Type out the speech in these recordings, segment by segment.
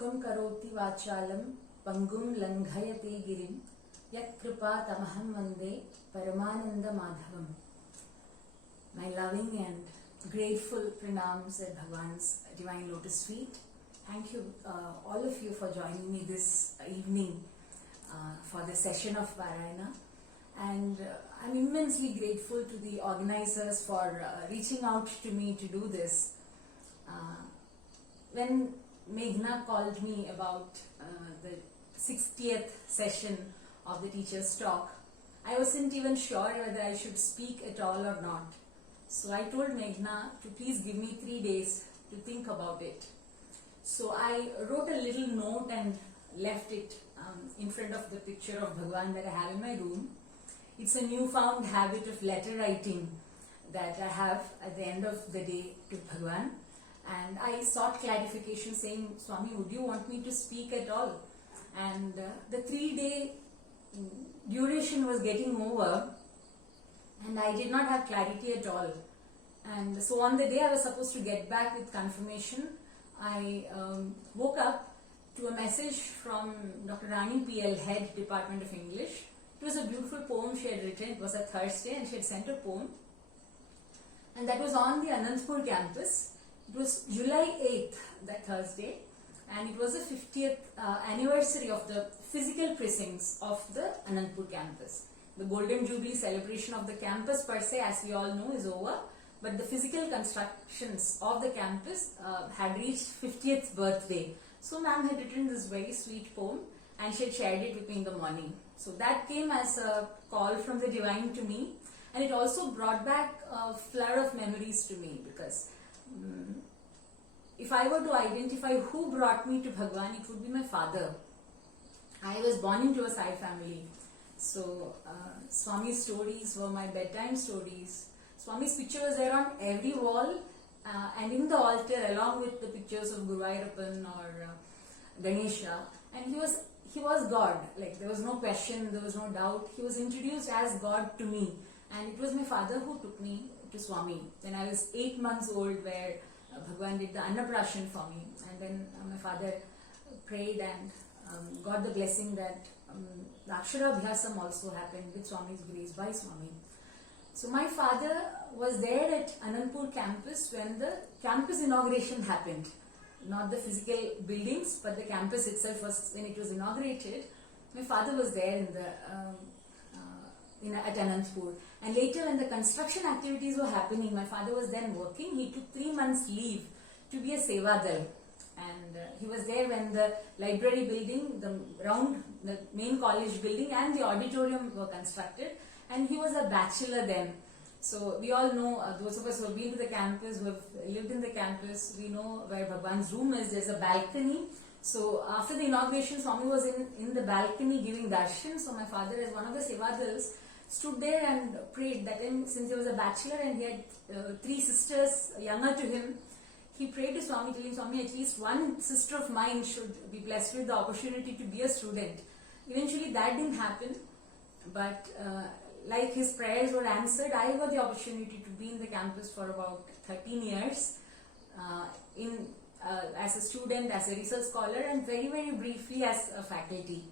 Mukam karoti vachalam pangum langhayate girim yat kripa tamaham vande paramananda madhavam. My loving and grateful pranams at Bhagwan's divine lotus feet. Thank you all of you for joining me this evening for the session of Parayana, and I'm immensely grateful to the organizers for reaching out to me to do this. When Meghna called me about the 60th session of the teacher's talk, I wasn't even sure whether I should speak at all or not. So I told Meghna to please give me 3 days to think about it. So I wrote a little note and left it in front of the picture of Bhagwan that I have in my room. It's a newfound habit of letter writing that I have at the end of the day to Bhagwan. And I sought clarification saying, Swami, would you want me to speak at all? And the 3-day duration was getting over and I did not have clarity at all. And so on the day I was supposed to get back with confirmation, I woke up to a message from Dr. Rani PL, Head, Department of English. It was a beautiful poem she had written. It was a Thursday and she had sent a poem. And that was on the Anantapur Campus. It was July 8th, that Thursday. And it was the 50th anniversary of the physical precincts of the Anantapur Campus. The Golden Jubilee celebration of the campus per se, as we all know, is over. But the physical constructions of the campus had reached 50th birthday. So ma'am had written this very sweet poem and she had shared it with me in the morning. So that came as a call from the divine to me, and it also brought back a flood of memories to me, because if I were to identify who brought me to Bhagwan, it would be my father. I was born into a Sai family. So Swami's stories were my bedtime stories. Swami's picture was there on every wall and in the altar, along with the pictures of Guru Ayyappan or Ganesha. And he was God. Like, there was no question, there was no doubt. He was introduced as God to me. And it was my father who took me to Swami when I was 8 months old, where Bhagwan did the Annaprashan for me. And then my father prayed and got the blessing that the Akshara Abhyasam also happened with Swami's grace by Swami. So my father was there at Anantapur Campus when the campus inauguration happened. Not the physical buildings, but the campus itself was, when it was inaugurated. My father was there at Anantapur. And later, when the construction activities were happening, my father was then working. He took 3 months leave to be a Sevadal. And he was there when the library building, the main college building and the auditorium were constructed. And he was a bachelor then. So we all know, those of us who have been to the campus, who have lived in the campus, we know where Bhagwan's room is. There's a balcony. So after the inauguration, Swami was in the balcony giving darshan. So my father, as one of the Sevadals, stood there and prayed. That time, since he was a bachelor and he had 3 sisters younger to him, he prayed to Swami, telling Swami, at least one sister of mine should be blessed with the opportunity to be a student. Eventually that didn't happen, but like his prayers were answered, I got the opportunity to be in the campus for about 13 years as a student, as a research scholar, and very, very briefly as a faculty.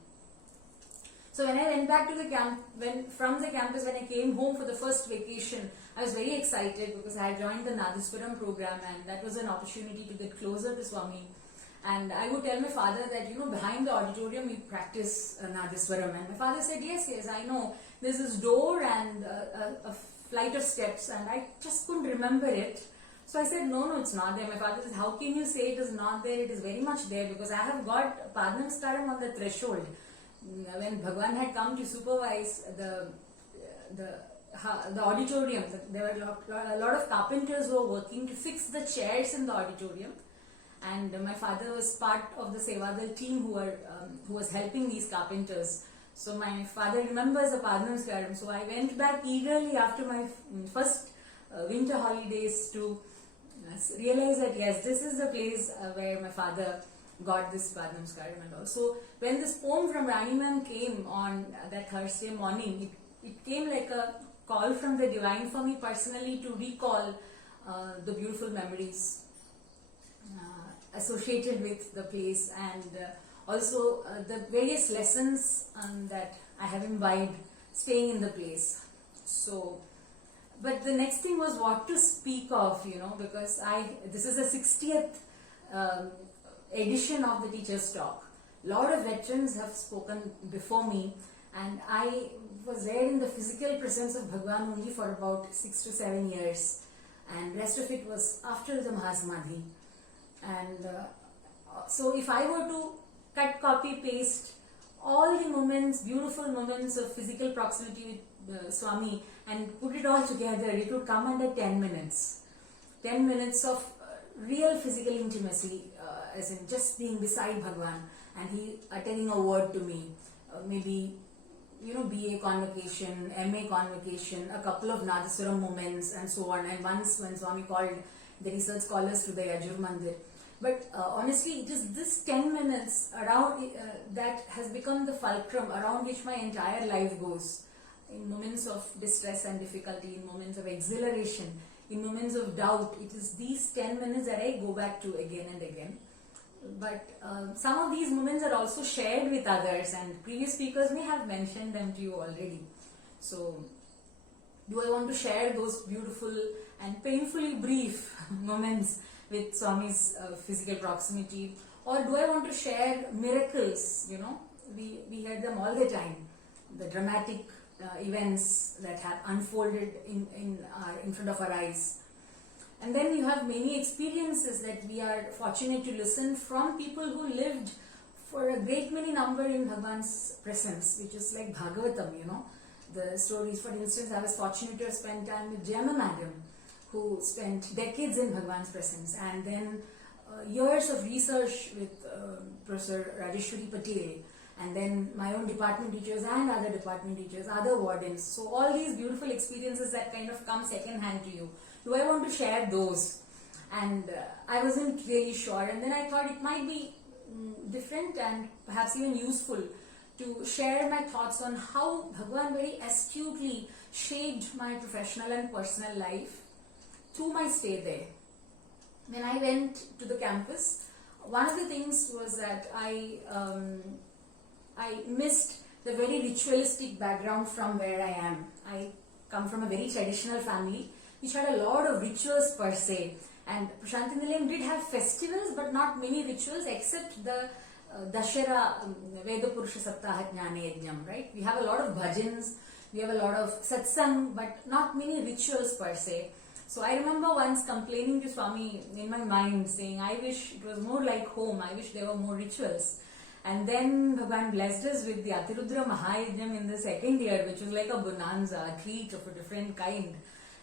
So when I went back to the from the campus, when I came home for the first vacation, I was very excited because I had joined the Nadaswaram program, and that was an opportunity to get closer to Swami. And I would tell my father that, behind the auditorium we practice Nadaswaram. And my father said, yes, I know. There's this door and a flight of steps, and I just couldn't remember it. So I said, no, it's not there. My father said, how can you say it is not there? It is very much there, because I have got Padnamskaram on the threshold. When Bhagwan had come to supervise the auditorium, there were a lot of carpenters who were working to fix the chairs in the auditorium. And my father was part of the Sevadal team who was helping these carpenters. So my father remembers the Padnamskaram. So I went back eagerly after my first winter holidays to realize that yes, this is the place where my father got this Padnamskaram and all. So when this poem from Rani ma'am came on that Thursday morning, it came like a call from the divine for me personally to recall the beautiful memories associated with the place, and also the various lessons that I have imbibed staying in the place. So, but the next thing was what to speak of, because this is the 60th edition of the Teacher's Talk. A lot of veterans have spoken before me, and I was there in the physical presence of Bhagwan only for about 6 to 7 years, and rest of it was after the Mahasamadhi. And so if I were to cut, copy, paste all the moments, beautiful moments of physical proximity with Swami and put it all together, it would come under 10 minutes. 10 minutes of real physical intimacy, as in just being beside Bhagwan and he uttering a word to me, maybe BA convocation, MA convocation, a couple of Nadaswaram moments and so on, and once when Swami called the research scholars to the Yajur Mandir. But honestly, it is this 10 minutes around that has become the fulcrum around which my entire life goes. In moments of distress and difficulty, in moments of exhilaration, in moments of doubt, it is these 10 minutes that I go back to again and again. But some of these moments are also shared with others, and previous speakers may have mentioned them to you already. So, do I want to share those beautiful and painfully brief moments with Swami's physical proximity, or do I want to share miracles? We hear them all the time, the dramatic events that have unfolded in front of our eyes. And then you have many experiences that we are fortunate to listen from people who lived for a great many number in Bhagwan's presence, which is like Bhagavatam, the stories. For instance, I was fortunate to have spent time with Gemma Madam, who spent decades in Bhagwan's presence, and then years of research with Professor Rajeshwari Patel, and then my own department teachers and other department teachers, other wardens. So all these beautiful experiences that kind of come second hand to you. Do I want to share those? And I wasn't really sure, and then I thought it might be different and perhaps even useful to share my thoughts on how Bhagwan very astutely shaped my professional and personal life through my stay there. When I went to the campus, one of the things was that I missed the very ritualistic background from where I am. I come from a very traditional family which had a lot of rituals per se, and Prashanti Nilayam did have festivals but not many rituals except the Dashera Veda Purusha Saptaha Jnana Yajnam, right? We have a lot of bhajans, we have a lot of satsang, but not many rituals per se. So I remember once complaining to Swami in my mind, saying, I wish it was more like home, I wish there were more rituals. And then Bhagwan blessed us with the Atirudra Mahayajnam in the second year, which was like a bonanza, a treat of a different kind.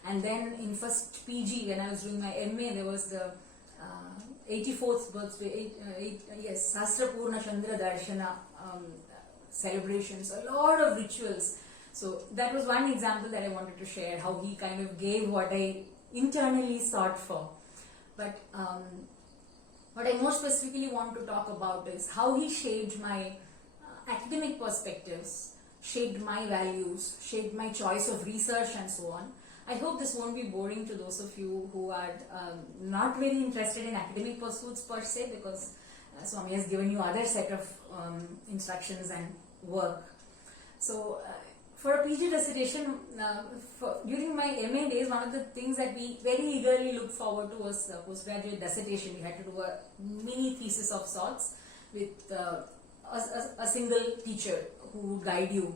And then in first PG, when I was doing my MA, there was the 84th birthday, Sastra Purna Chandra Darshana celebrations, a lot of rituals. So that was one example that I wanted to share, how he kind of gave what I internally sought for. But what I more specifically want to talk about is how he shaped my academic perspectives, shaped my values, shaped my choice of research and so on. I hope this won't be boring to those of you who are not very interested in academic pursuits per se, because Swami has given you other set of instructions and work. So for a PG dissertation, during my MA days, one of the things that we very eagerly looked forward to was postgraduate dissertation. We had to do a mini thesis of sorts with a single teacher who would guide you.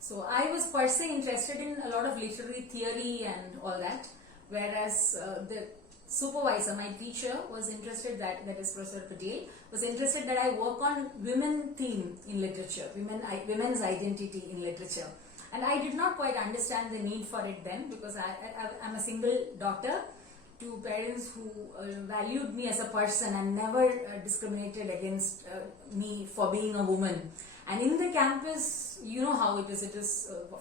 So I was per se interested in a lot of literary theory and all that, whereas the supervisor, my teacher, was interested that is Professor Patel, was interested that I work on women theme in literature, women's identity in literature. And I did not quite understand the need for it then, because I'm a single daughter to parents who valued me as a person and never discriminated against me for being a woman. And in the campus, you know how it is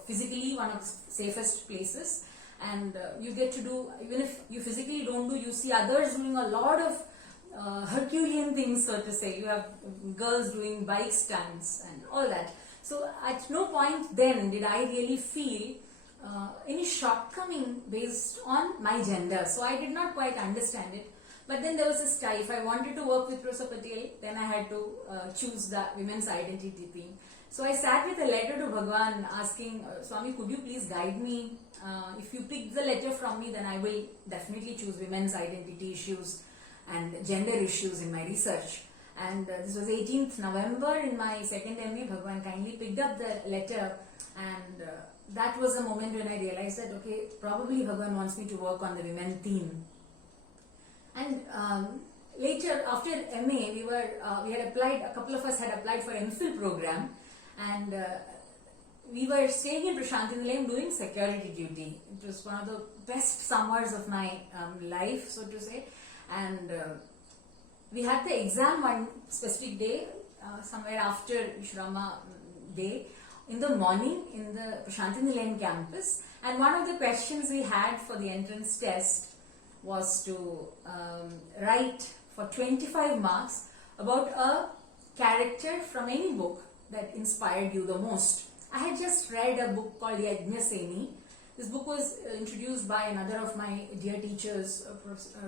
physically one of the safest places, and you get to do, even if you physically don't do, you see others doing a lot of Herculean things, so to say. You have girls doing bike stunts and all that. So at no point then did I really feel any shortcoming based on my gender. So I did not quite understand it. But then there was this tie. If I wanted to work with Professor Patel, then I had to choose the women's identity thing. So I sat with a letter to Bhagwan asking, Swami, could you please guide me? If you pick the letter from me, then I will definitely choose women's identity issues and gender issues in my research. And this was 18th November in my second MA. Bhagwan kindly picked up the letter, and that was the moment when I realized that, okay, probably Bhagwan wants me to work on the women theme. And later, after MA, we had applied, a couple of us had applied for MPhil program, and we were staying in Prashantinilayam doing security duty. It was one of the best summers of my life, so to say. And we had the exam one specific day, somewhere after Vishrama day, in the morning in the Prashantinilayam campus. And one of the questions we had for the entrance test was to write for 25 marks about a character from any book that inspired you the most. I had just read a book called Yajna. This book was introduced by another of my dear teachers,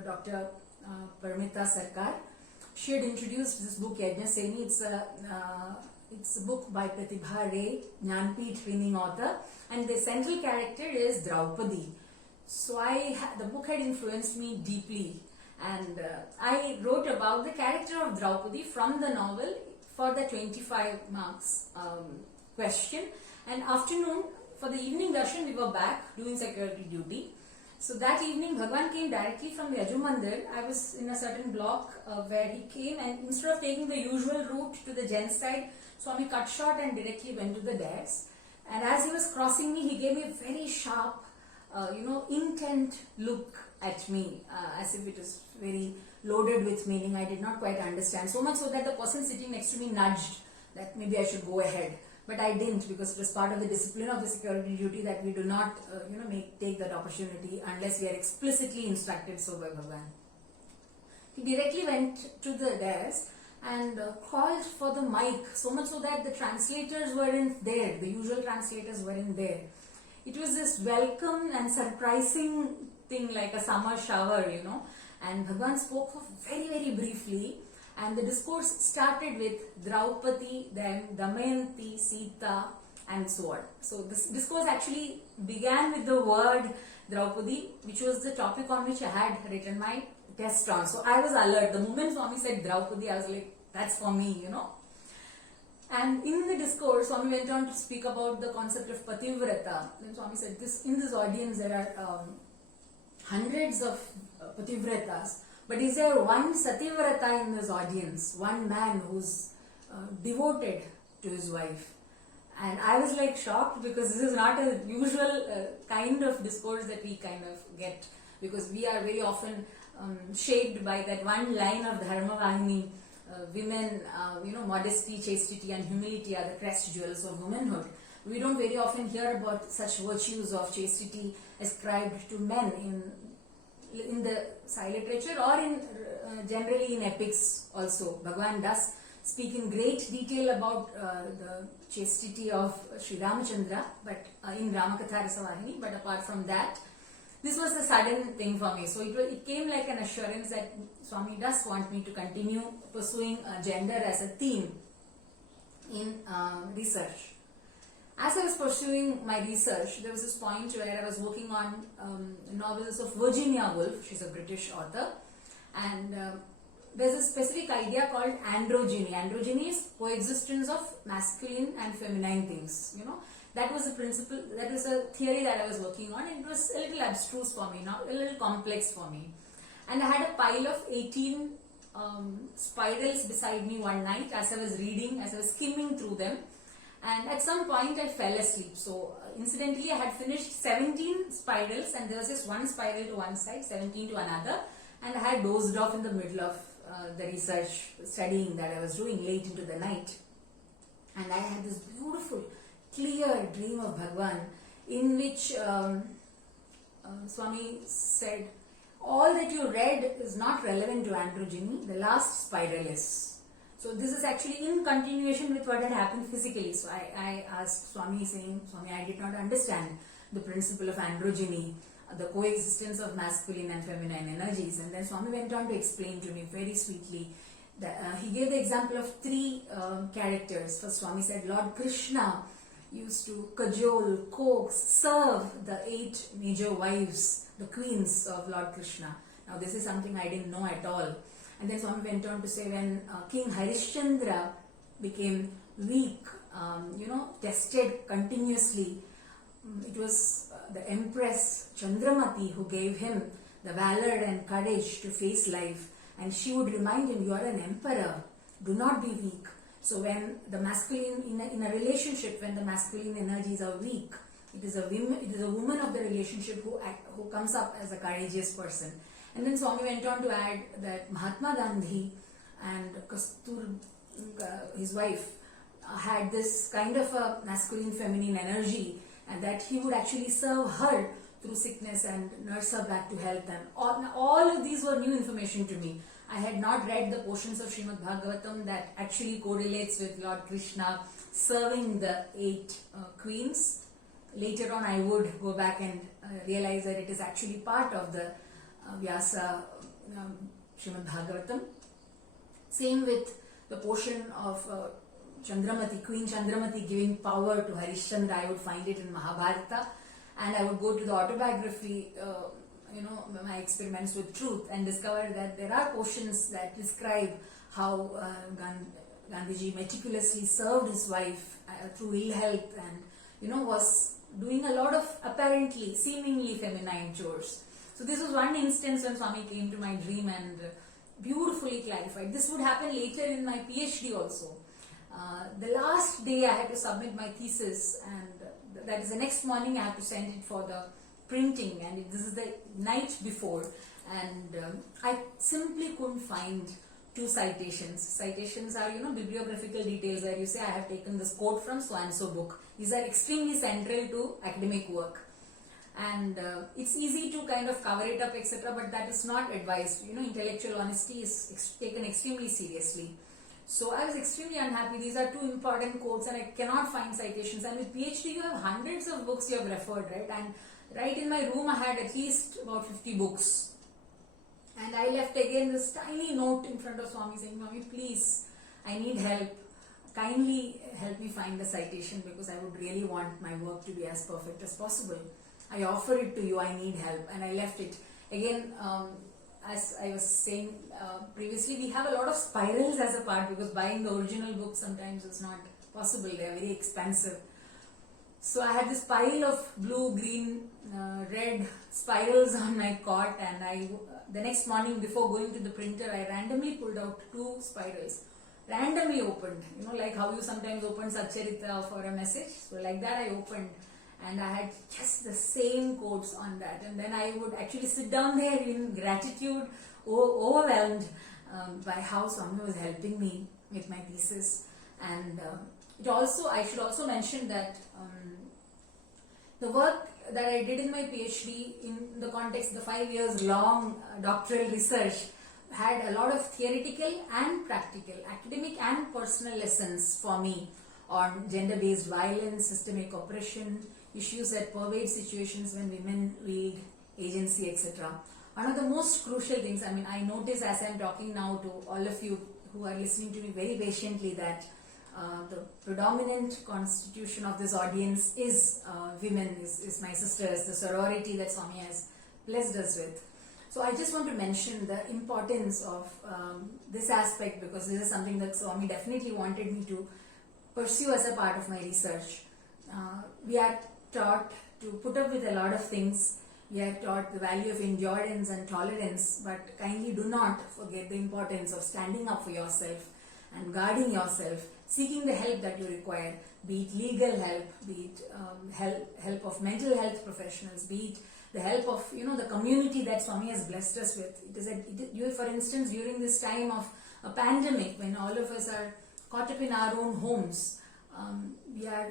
Dr. Paramita Sarkar. She had introduced this book, Yajna. It's a book by Pratibha Ray, Jnanpith winning author, and the central character is Draupadi. So the book had influenced me deeply, and I wrote about the character of Draupadi from the novel for the 25 marks question. And afternoon, for the evening darshan, we were back doing security duty. So that evening, Bhagwan came directly from the Yaju Mandir. I was in a certain block where he came, and instead of taking the usual route to the gents side, Swami cut short and directly went to the dais. And as he was crossing me, he gave me a very sharp, intent look at me, as if it was very loaded with meaning. I did not quite understand. So much so that the person sitting next to me nudged that maybe I should go ahead. But I didn't, because it was part of the discipline of the security duty that we do not, take that opportunity unless we are explicitly instructed so by Bhagwan. He directly went to the dais and called for the mic, so much so that the translators weren't there, the usual translators weren't there. It was this welcome and surprising thing, like a summer shower, and Bhagwan spoke for very, very briefly. And the discourse started with Draupadi, then Damayanti, Sita, and so on. So this discourse actually began with the word Draupadi, which was the topic on which I had written my test on. So I was alert. The moment Swami said Draupadi, I was like, that's for me, And in the discourse, Swami went on to speak about the concept of Pativrata. Then Swami said, in this audience there are hundreds of Pativratas. But is there one Sativrata in this audience, one man who's devoted to his wife? And I was like shocked, because this is not a usual kind of discourse that we kind of get, because we are very often shaped by that one line of Dharma Vahini, women, modesty, chastity and humility are the crest jewels of womanhood. We don't very often hear about such virtues of chastity ascribed to men in the Sai literature, or in generally in epics also. Bhagwan does speak in great detail about the chastity of Sri Ramachandra, but in Ramakatha Rasavahini. But apart from that, this was the sudden thing for me. So it came like an assurance that Swami does want me to continue pursuing gender as a theme in research. As I was pursuing my research, there was this point where I was working on novels of Virginia Woolf. She's a British author, and there's a specific idea called androgyny. Androgyny is coexistence of masculine and feminine things. That was a principle, that was a theory that I was working on. It was a little abstruse for me, a little complex for me. And I had a pile of 18 spirals beside me one night as I was reading, as I was skimming through them. And at some point I fell asleep. So incidentally, I had finished 17 spirals, and there was just one spiral to one side, 17 to another, and I had dozed off in the middle of the research studying that I was doing late into the night. And I had this beautiful, clear dream of Bhagwan, in which Swami said, all that you read is not relevant to androgyny, the last spiral is. So this is actually in continuation with what had happened physically. So I asked Swami, saying, Swami, I did not understand the principle of androgyny. the coexistence of masculine and feminine energies. And then Swami went on to explain to me very sweetly that he gave the example of three characters. First, Swami said Lord Krishna used to cajole, coax, serve the 8 major wives, the queens of Lord Krishna. Now this is something I didn't know at all. And then Swami went on to say when King Harishchandra became weak, tested continuously, it was the Empress Chandramati who gave him the valor and courage to face life, and she would remind him, you are an emperor, do not be weak. So when the masculine, in a relationship, when the masculine energies are weak, it is a woman of the relationship who comes up as a courageous person. And then Swami went on to add that Mahatma Gandhi and his wife, had this kind of a masculine feminine energy, and that he would actually serve her through sickness and nurse her back to health. And all of these were new information to me. I had not read the portions of Srimad Bhagavatam that actually correlates with Lord Krishna serving the 8 queens. Later on I would go back and realize that it is actually part of the Vyasa Srimad Bhagavatam. Same with the portion of Chandramati, Queen Chandramati giving power to Harishchandra. I would find it in Mahabharata, and I would go to the autobiography, my experiments with truth, and discover that there are portions that describe how Gandhiji meticulously served his wife through ill health, and was doing a lot of apparently, seemingly feminine chores. So this was one instance when Swami came to my dream and beautifully clarified. This would happen later in my PhD also. The last day I had to submit my thesis, and that is the next morning I had to send it for the printing, and this is the night before, and I simply couldn't find 2 citations. Citations are, bibliographical details where you say I have taken this quote from so and so book. These are extremely central to academic work, and it's easy to kind of cover it up, etc., but that is not advised. Intellectual honesty is taken extremely seriously. So I was extremely unhappy. These are 2 important quotes and I cannot find citations. And with PhD you have hundreds of books you have referred, right? And right in my room I had at least about 50 books. And I left again this tiny note in front of Swami saying, Swami, please, I need help. Kindly help me find the citation, because I would really want my work to be as perfect as possible. I offer it to you, I need help. And I left it. Again, as I was saying previously, we have a lot of spirals as a part, because buying the original book sometimes is not possible. They are very expensive. So I had this pile of blue, green, red spirals on my cot, and the next morning before going to the printer, I randomly pulled out 2 spirals. Randomly opened, like how you sometimes open Satcharita for a message. So like that I opened, and I had just the same quotes on that, and then I would actually sit down there in gratitude, overwhelmed by how Swami was helping me with my thesis. And I should also mention that the work that I did in my PhD, in the context, the 5 years long doctoral research, had a lot of theoretical and practical, academic and personal lessons for me on gender-based violence, systemic oppression, issues that pervade situations when women wield agency, etc. One of the most crucial things, I notice as I am talking now to all of you who are listening to me very patiently, that the predominant constitution of this audience is women, is my sisters, the sorority that Swami has blessed us with. So I just want to mention the importance of this aspect, because this is something that Swami definitely wanted me to pursue as a part of my research. We are taught to put up with a lot of things. We are taught the value of endurance and tolerance, but kindly do not forget the importance of standing up for yourself and guarding yourself, seeking the help that you require, be it legal help, be it help of mental health professionals, be it the help of the community that Swami has blessed us with. For instance, during this time of a pandemic, when all of us are caught up in our own homes, we are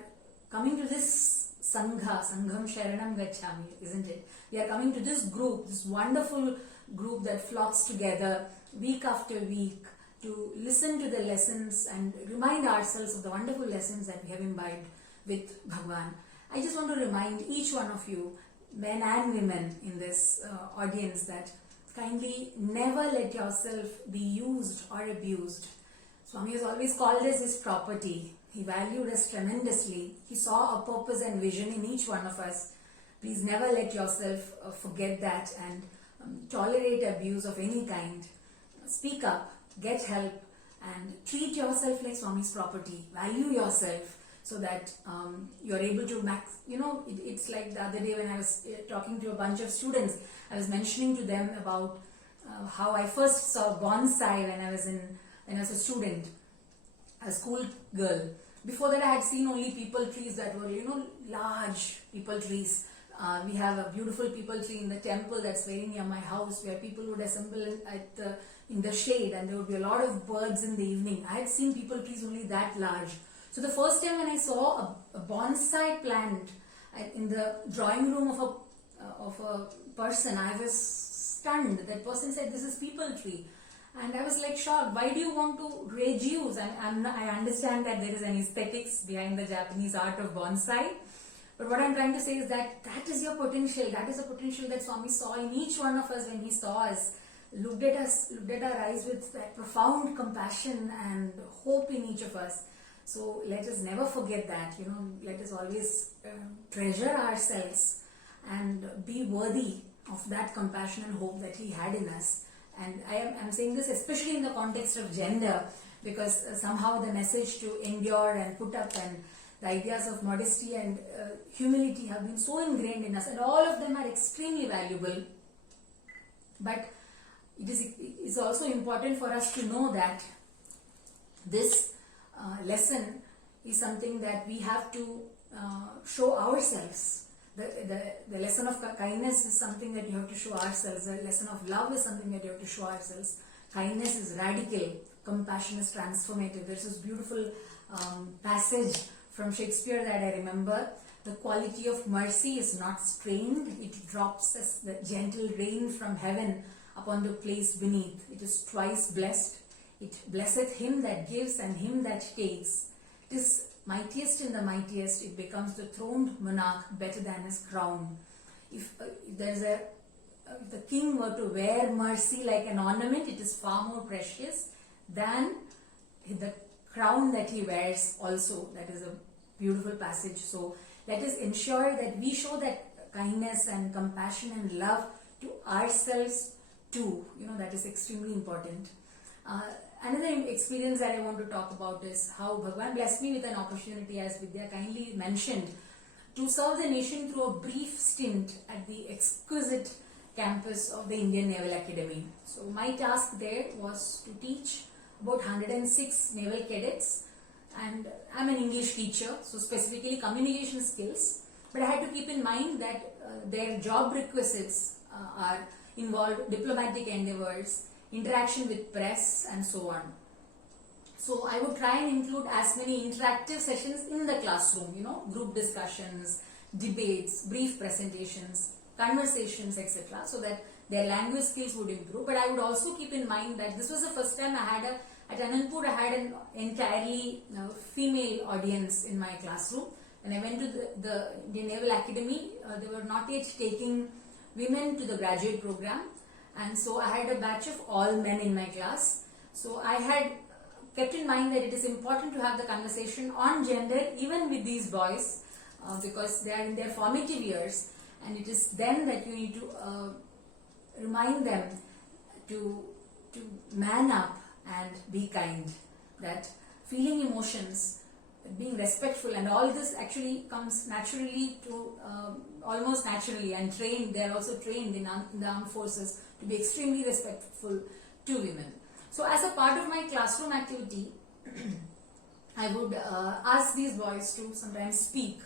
coming to this Sangham Sharanam Gacchami, isn't it? We are coming to this group, this wonderful group that flocks together week after week to listen to the lessons and remind ourselves of the wonderful lessons that we have imbibed with Bhagwan. I just want to remind each one of you, men and women in this audience that kindly never let yourself be used or abused. Swami has always called us his property. He valued us tremendously. He saw a purpose and vision in each one of us. Please never let yourself forget that and tolerate abuse of any kind. Speak up, get help, and treat yourself like Swami's property. Value yourself so that you're able to it's like the other day when I was talking to a bunch of students, I was mentioning to them about how I first saw bonsai when I was a student, a school girl. Before that I had seen only people trees that were, large people trees. We have a beautiful people tree in the temple that's very near my house, where people would assemble in the shade, and there would be a lot of birds in the evening. I had seen people trees only that large. So the first time when I saw a bonsai plant in the drawing room of a person, I was stunned. That person said, "This is people tree." And I was like shocked. Why do you want to reduce? I understand that there is an aesthetics behind the Japanese art of bonsai. But what I'm trying to say is that is your potential. That is a potential that Swami saw in each one of us when he saw us. Looked at our eyes with that profound compassion and hope in each of us. So let us never forget that. Let us always treasure ourselves and be worthy of that compassion and hope that he had in us. And I'm saying this especially in the context of gender, because somehow the message to endure and put up and the ideas of modesty and humility have been so ingrained in us, and all of them are extremely valuable. But it is also important for us to know that this lesson is something that we have to show ourselves. The lesson of kindness is something that you have to show ourselves. The lesson of love is something that you have to show ourselves. Kindness is radical. Compassion is transformative. There's this beautiful passage from Shakespeare that I remember. The quality of mercy is not strained. It drops as the gentle rain from heaven upon the place beneath. It is twice blessed. It blesseth him that gives and him that takes. It is mightiest in the mightiest. It becomes the throned monarch better than his crown. If the king were to wear mercy like an ornament, it is far more precious than the crown that he wears also. That is a beautiful passage. So let us ensure that we show that kindness and compassion and love to ourselves too. That is extremely important. Another experience that I want to talk about is how Bhagwan blessed me with an opportunity, as Vidya kindly mentioned, to serve the nation through a brief stint at the exquisite campus of the Indian Naval Academy. So my task there was to teach about 106 naval cadets, and I'm an English teacher, so specifically communication skills. But I had to keep in mind that their job requisites involve diplomatic endeavors, interaction with press, and so on. So I would try and include as many interactive sessions in the classroom, group discussions, debates, brief presentations, conversations, etc., so that their language skills would improve. But I would also keep in mind that this was the first time at Anantapur I had an entirely female audience in my classroom. When I went to the Indian Naval Academy, they were not yet taking women to the graduate program. And so I had a batch of all men in my class. So I had kept in mind that it is important to have the conversation on gender even with these boys, because they are in their formative years, and it is then that you need to remind them to man up and be kind. That feeling emotions, being respectful, and all this actually comes naturally to almost naturally, and trained. They are also trained in the armed forces to be extremely respectful to women. So as a part of my classroom activity, I would ask these boys to sometimes speak,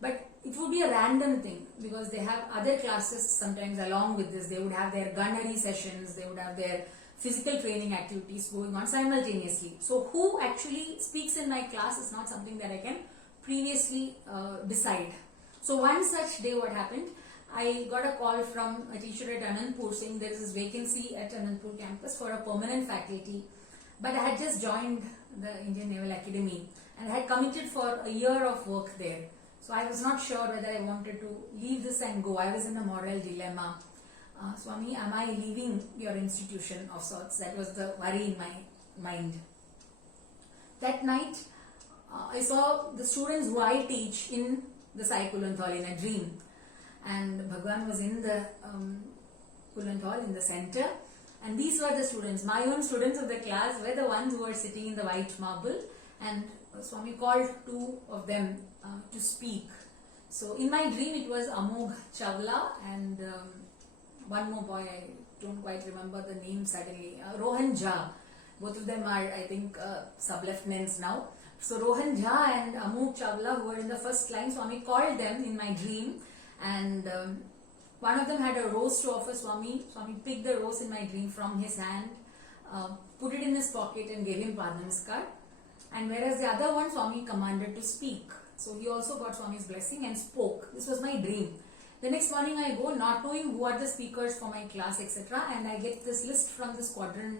but it would be a random thing, because they have other classes sometimes along with this. They would have their gunnery sessions, they would have their physical training activities going on simultaneously. So who actually speaks in my class is not something that I can previously decide. So one such day, what happened, I got a call from a teacher at Anantapur saying there is this vacancy at Anantapur Campus for a permanent faculty. But I had just joined the Indian Naval Academy and I had committed for a year of work there. So I was not sure whether I wanted to leave this and go. I was in a moral dilemma. Swami, am I leaving your institution of sorts? That was the worry in my mind. That night, I saw the students who I teach in the Sai Kulanthal in a dream. And Bhagwan was in the Kulanthal in the center. And these were the students. My own students of the class were the ones who were sitting in the white marble. And Swami called two of them to speak. So in my dream it was Amogh Chawla and one more boy, I don't quite remember the name suddenly, Rohan Jha. Both of them are, I think, sub-lieutenants now. So Rohan Jha and Amogh Chawla, who were in the first line, Swami called them in my dream, and one of them had a rose to offer Swami. Swami picked the rose in my dream from his hand, put it in his pocket and gave him Padnamaskar. And whereas the other one, Swami commanded to speak. So he also got Swami's blessing and spoke. This was my dream. The next morning I go, not knowing who are the speakers for my class, etc. And I get this list from the squadron,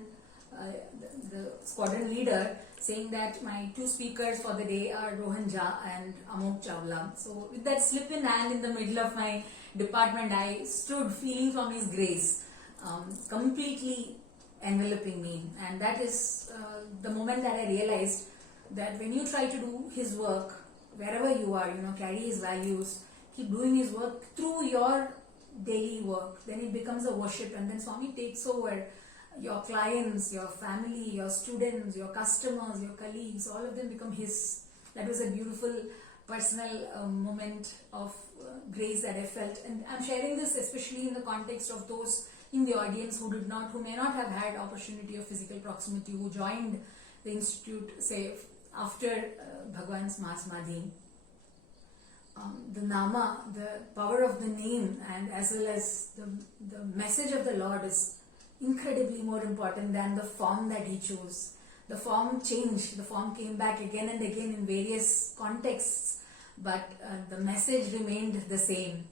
the squadron leader, saying that my two speakers for the day are Rohan Jha and Amogh Chawla. So with that slip in hand in the middle of my department, I stood feeling Swami's grace, completely enveloping me. And that is the moment that I realized that when you try to do his work, wherever you are, carry his values, keep doing his work through your daily work, then it becomes a worship, and then Swami takes over your clients, your family, your students, your customers, your colleagues, all of them become his. That was a beautiful personal moment of grace that I felt, and I'm sharing this especially in the context of those in the audience who may not have had opportunity of physical proximity, who joined the institute, say, after Bhagwan's Mass Madhi. The Nama, the power of the name, and as well as the message of the Lord is incredibly more important than the form that he chose. The form changed, the form came back again and again in various contexts, but the message remained the same.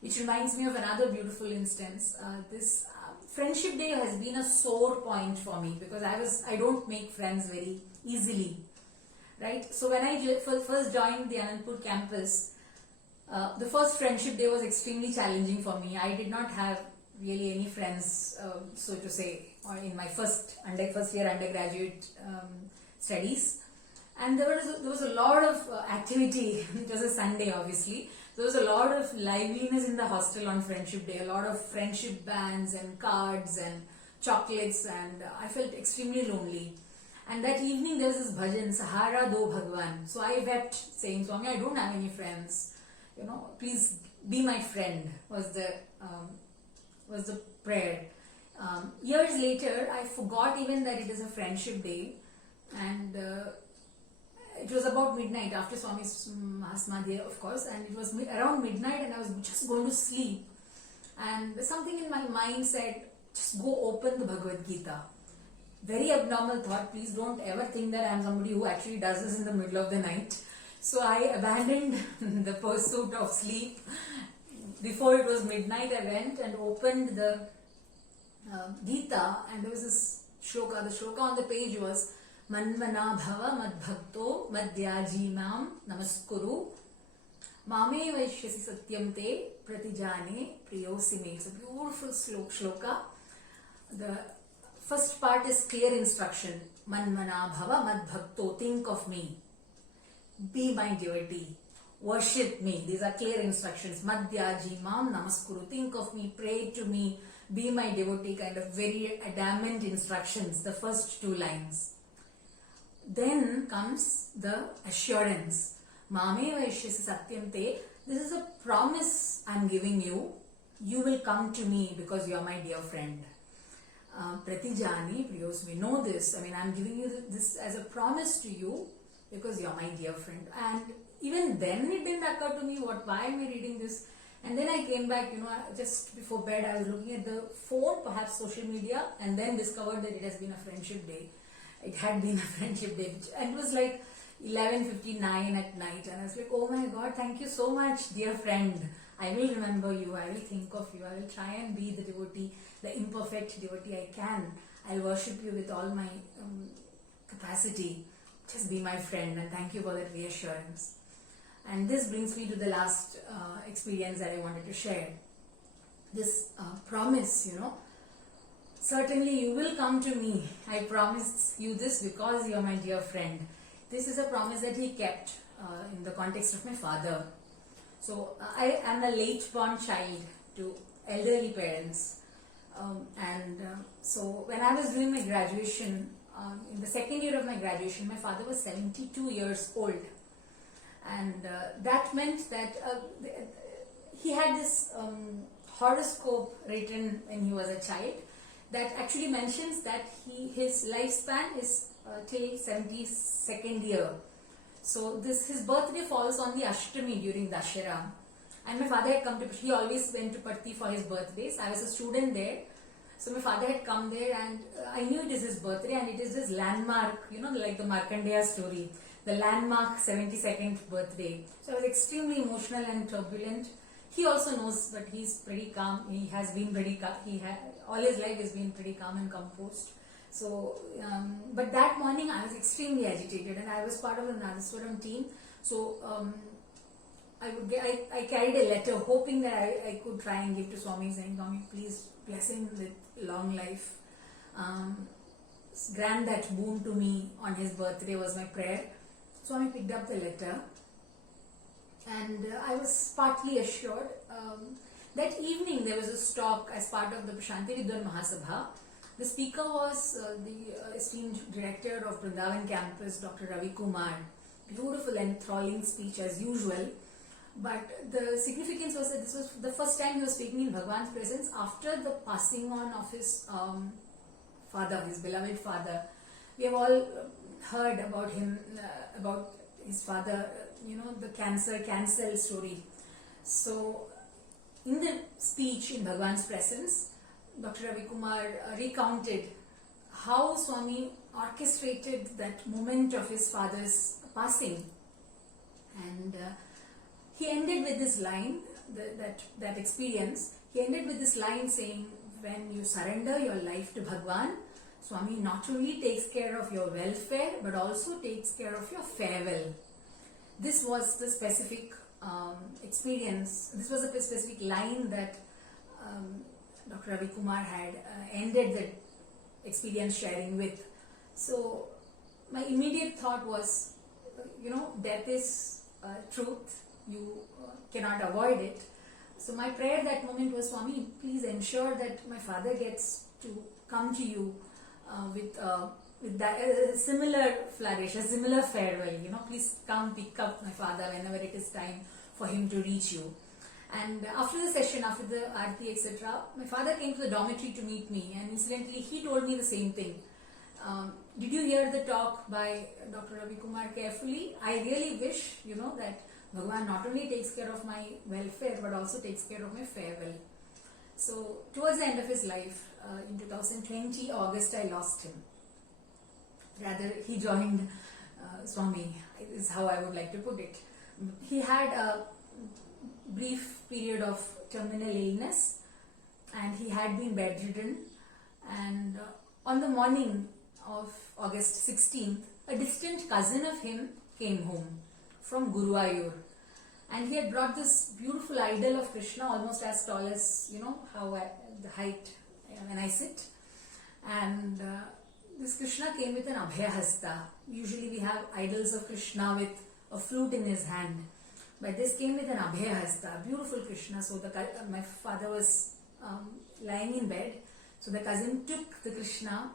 Which reminds me of another beautiful instance. This Friendship Day has been a sore point for me because I don't make friends very easily, right? So when I first joined the Anantapur Campus, the first Friendship Day was extremely challenging for me. I did not have really any friends, so to say, or in my first year undergraduate studies. And there was a lot of activity. It was a Sunday, obviously. There was a lot of liveliness in the hostel on Friendship Day. A lot of friendship bands and cards and chocolates, and I felt extremely lonely. And that evening there was this bhajan, Sahara Do Bhagwan. So I wept, saying, Swami, I don't have any friends. Please be my friend, was the prayer. Years later, I forgot even that it is a Friendship Day, and it was about midnight after Swami's Mass Madhi, of course, and it was around midnight, and I was just going to sleep, and something in my mind said, just go open the Bhagavad Gita. Very abnormal thought. Please don't ever think that I am somebody who actually does this in the middle of the night. So I abandoned the pursuit of sleep. Before it was midnight, I went and opened the Gita, and there was this shloka. The shloka on the page was Manmana Bhava Madbhakto Madhyajimam Namaskuru Mame Vaishyasi Satyam Te Pratijane Priyosime. It's a beautiful shloka. The first part is clear instruction. Manmana Bhava Madbhakto. Think of me. Be my devotee. Worship me. These are clear instructions. Madhyajimam Namaskuru. Think of me. Pray to me. Be my devotee. Kind of very adamant instructions. The first two lines. Then comes the assurance. Mame Vaishyasi Satyam Te. This is a promise I am giving you. You will come to me because you are my dear friend. Pratijani Priyosmi. Know this. I am giving you this as a promise to you because you are my dear friend. And even then it didn't occur to me, why am I reading this? And then I came back, just before bed I was looking at the phone, perhaps social media, and then discovered that it has been a Friendship Day. It had been a Friendship Day, and it was like 11:59 at night, and I was like, oh my God, thank you so much, dear friend. I will remember you, I will think of you, I will try and be the devotee, the imperfect devotee I can. I'll worship you with all my capacity. Just be my friend, and thank you for that reassurance. And this brings me to the last experience that I wanted to share. This promise, certainly you will come to me. I promise you this because you are my dear friend. This is a promise that he kept in the context of my father. So I am a late born child to elderly parents. So when I was doing my graduation, in the second year of my graduation, my father was 72 years old. And that meant that he had this horoscope written when he was a child that actually mentions that his lifespan is till 72nd year. So his birthday falls on the Ashtami during Dashera. And my father had come to, he always went to Patti for his birthdays. I was a student there. So my father had come there, and I knew it is his birthday, and it is this landmark, like the Markandeya story, the landmark 72nd birthday. So I was extremely emotional and turbulent. He also knows, but he's pretty calm. He has been pretty calm. All his life has been pretty calm and composed. So, but that morning I was extremely agitated, and I was part of the Nadaswaram team. So I carried a letter hoping that I could try and give to Swami, saying, Swami, please bless him with long life. Grant that boon to me on his birthday was my prayer. Swami picked up the letter, and I was partly assured. That evening there was a talk as part of the Shanti Vidwan Mahasabha. The speaker was the esteemed director of Vrindavan Campus, Dr. Ravi Kumar. Beautiful, enthralling speech as usual. But the significance was that this was the first time he was speaking in Bhagwan's presence after the passing on of his father, his beloved father. We have all heard about him, about his father, the cancel story. So, in the speech in Bhagwan's presence, Dr. Ravi Kumar recounted how Swami orchestrated that moment of his father's passing. And he ended with this line, that experience, he ended with this line saying, when you surrender your life to Bhagwan, Swami not only takes care of your welfare, but also takes care of your farewell. This was the specific experience, this was a specific line that Dr. Ravi Kumar had ended the experience sharing with. So my immediate thought was, death is truth, you cannot avoid it. So my prayer that moment was, Swami, please ensure that my father gets to come to you with that similar flourish, a similar farewell. Please come pick up my father whenever it is time for him to reach you. And after the session, after the Aarti, etc., my father came to the dormitory to meet me, and incidentally he told me the same thing. Did you hear the talk by Dr. Ravi Kumar carefully? I really wish, that Bhagwan not only takes care of my welfare, but also takes care of my farewell. So, towards the end of his life, in 2020 August, I lost him. Rather, he joined Swami, is how I would like to put it. He had a brief period of terminal illness, and he had been bedridden, and on the morning of August 16th, a distant cousin of him came home from Guruvayur, and he had brought this beautiful idol of Krishna, almost as tall as, the height when I sit, and this Krishna came with an Abhayahasta. Usually we have idols of Krishna with a flute in his hand, but this came with an Abhayahasta, beautiful Krishna. So my father was lying in bed, so the cousin took the Krishna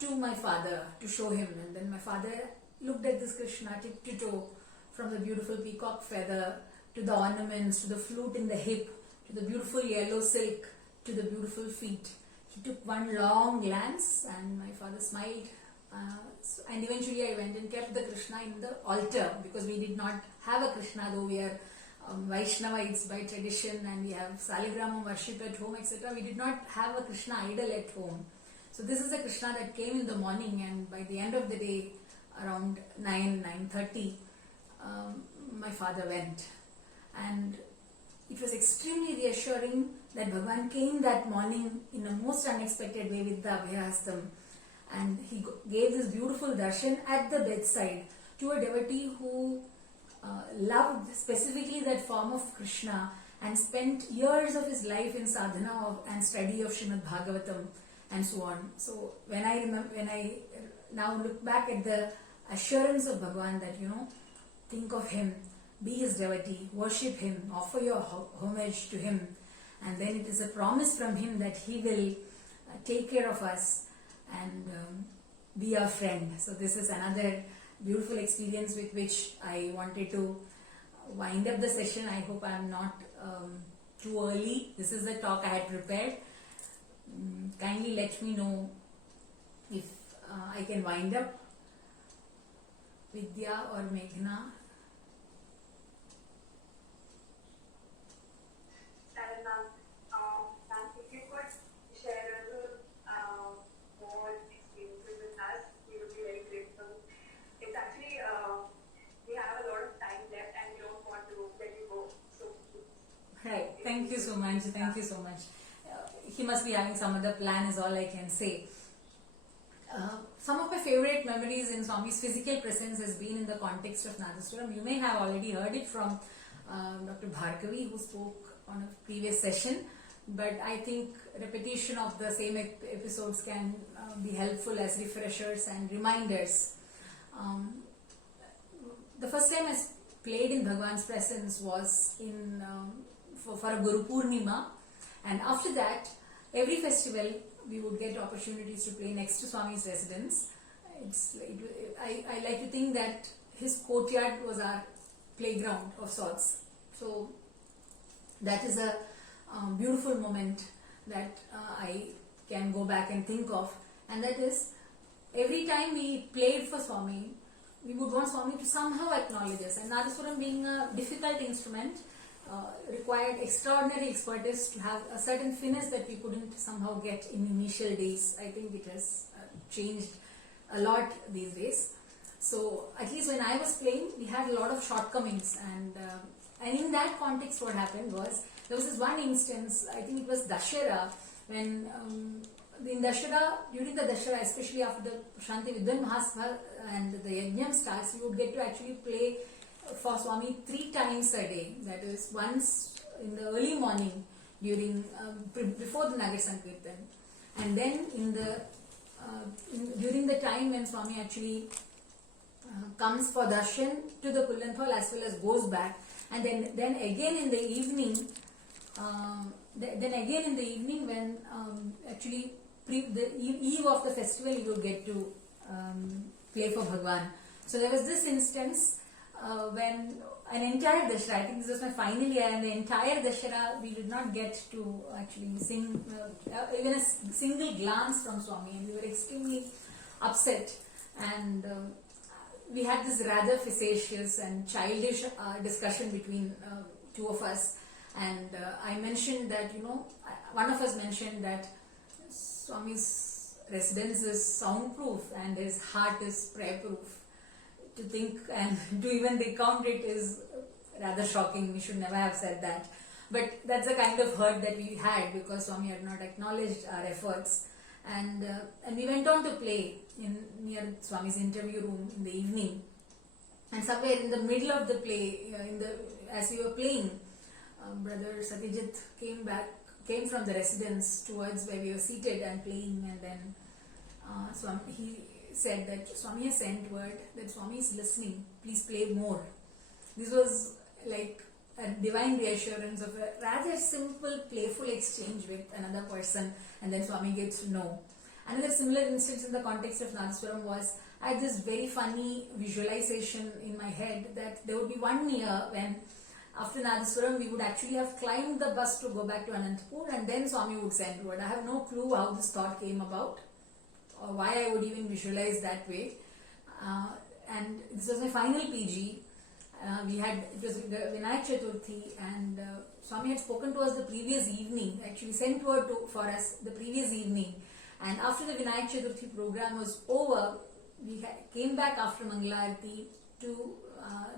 to my father to show him, and then my father looked at this Krishna tip to toe, from the beautiful peacock feather to the ornaments, to the flute in the hip, to the beautiful yellow silk, to the beautiful feet. He took one long glance, and my father smiled, and eventually I went and kept the Krishna in the altar, because we did not have a Krishna, though we are Vaishnavites by tradition and we have Saligrama worship at home, etc. We did not have a Krishna idol at home. So this is a Krishna that came in the morning, and by the end of the day, around 9:30, my father went. And it was extremely reassuring that Bhagwan came that morning in a most unexpected way with the Abhayahastam, and he gave this beautiful darshan at the bedside to a devotee who loved specifically that form of Krishna and spent years of his life in sadhana and study of Srimad Bhagavatam and so on. So when I now look back at the assurance of Bhagavan that, think of him, be his devotee, worship him, offer your homage to him, and then it is a promise from him that he will take care of us and be our friend. So this is another beautiful experience with which I wanted to wind up the session. I hope I am not too early. This is the talk I had prepared. Kindly let me know if I can wind up. Vidya or Meghna? If you could share a little more experiences with us, we would be very grateful. It's actually, we have a lot of time left and we don't want to let you go. So, right. Thank you so much. Thank you so much. He must be having some other plan is all I can say. Some of my favorite memories in Swami's physical presence has been in the context of Nadaswaram. You may have already heard it from Dr. Bhargavi, who spoke on a previous session, but I think repetition of the same episodes can be helpful as refreshers and reminders. The first time I played in Bhagwan's presence was in for a Guru Purnima, and after that, every festival we would get opportunities to play next to Swami's residence. I like to think that his courtyard was our playground of sorts. So that is a beautiful moment that I can go back and think of, and that is every time we played for Swami, we would want Swami to somehow acknowledge us, and Nadaswaram being a difficult instrument required extraordinary expertise to have a certain finesse that we couldn't somehow get in initial days. I think it has changed a lot these days. So at least when I was playing, we had a lot of shortcomings, and in that context what happened was, there was this one instance, I think it was Dashera, when in Dashera, during the Dashera, especially after the Shanti Vidyan Mahasabha and the Yajnam starts, we would get to actually play for Swami 3 times a day. That is, once in the early morning during before the Nagar Sankirtan, and then during the time when Swami actually comes for darshan to the Pullanthal as well as goes back, and then again in the evening. Then again in the evening when actually the eve of the festival you will get to play for Bhagwan. So there was this instance when an entire Dashera, I think this was my final year, and the entire Dashera we did not get to actually sing even a single glance from Swami, and we were extremely upset, and we had this rather facetious and childish discussion between two of us. And I mentioned that, one of us mentioned that Swami's residence is soundproof and his heart is prayer-proof. To think and to even recount it is rather shocking. We should never have said that. But that's the kind of hurt that we had because Swami had not acknowledged our efforts. And we went on to play near Swami's interview room in the evening. And somewhere in the middle of the play, as we were playing, Brother Satyajit came from the residence towards where we were seated and playing, and then he said that Swami has sent word that Swami is listening, please play more. This was like a divine reassurance of a rather simple, playful exchange with another person, and then Swami gets to know. Another similar instance in the context of Nadaswaram was, I had this very funny visualization in my head that there would be one year when after Nadaswaram, we would actually have climbed the bus to go back to Anantapur, and then Swami would send word. I have no clue how this thought came about or why I would even visualize that way. And this was my final PG. It was the Vinayak Chaturthi, and Swami had spoken to us the previous evening, actually sent word for us the previous evening. And after the Vinayak Chaturthi program was over, we came back after Mangalarti to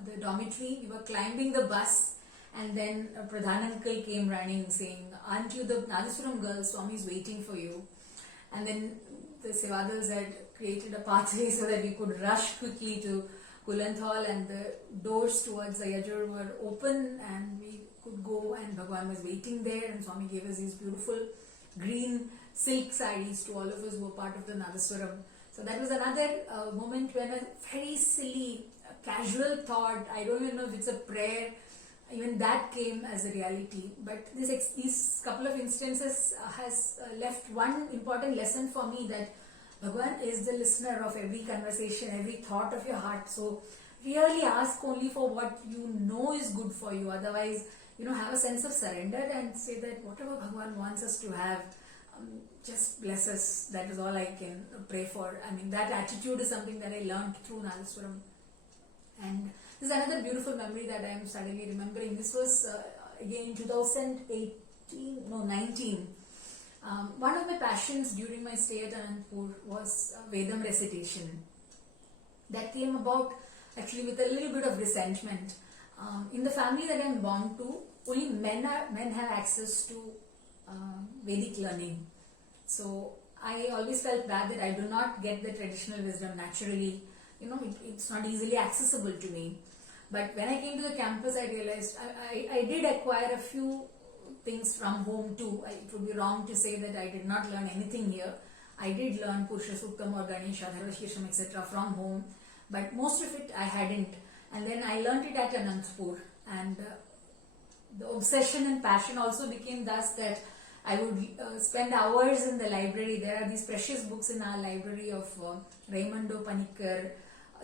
the dormitory. We were climbing the bus, and then a Pradhan uncle came running saying, aren't you the Nadaswaram girl? Swami is waiting for you. And then the Sevadals had created a pathway so that we could rush quickly to Kulant Hall, and the doors towards the Yajur were open, and we could go, and Bhagwan was waiting there, and Swami gave us these beautiful green silk sarees to all of us who were part of the Nadaswaram. So that was another moment when a very silly, casual thought, I don't even know if it's a prayer, even that came as a reality. But these couple of instances has left one important lesson for me, that Bhagwan is the listener of every conversation, every thought of your heart. So really ask only for what you know is good for you. Otherwise, have a sense of surrender and say that whatever Bhagwan wants us to have, just bless us. That is all I can pray for. I mean, that attitude is something that I learned through Nadaswaram. And this is another beautiful memory that I am suddenly remembering. This was again in 19. One of my passions during my stay at Anantapur was Vedam recitation. That came about actually with a little bit of resentment. In the family that I am born to, only men have access to Vedic learning. So I always felt bad that I do not get the traditional wisdom naturally. It's not easily accessible to me. But when I came to the campus, I realized I did acquire a few things from home too. It would be wrong to say that I did not learn anything here. I did learn Purusha Suktam or Ganesha, Dharvashisham, etc. from home, but most of it I hadn't. And then I learned it at Anantapur, and the obsession and passion also became thus that I would spend hours in the library. There are these precious books in our library of Raimondo Panikkar,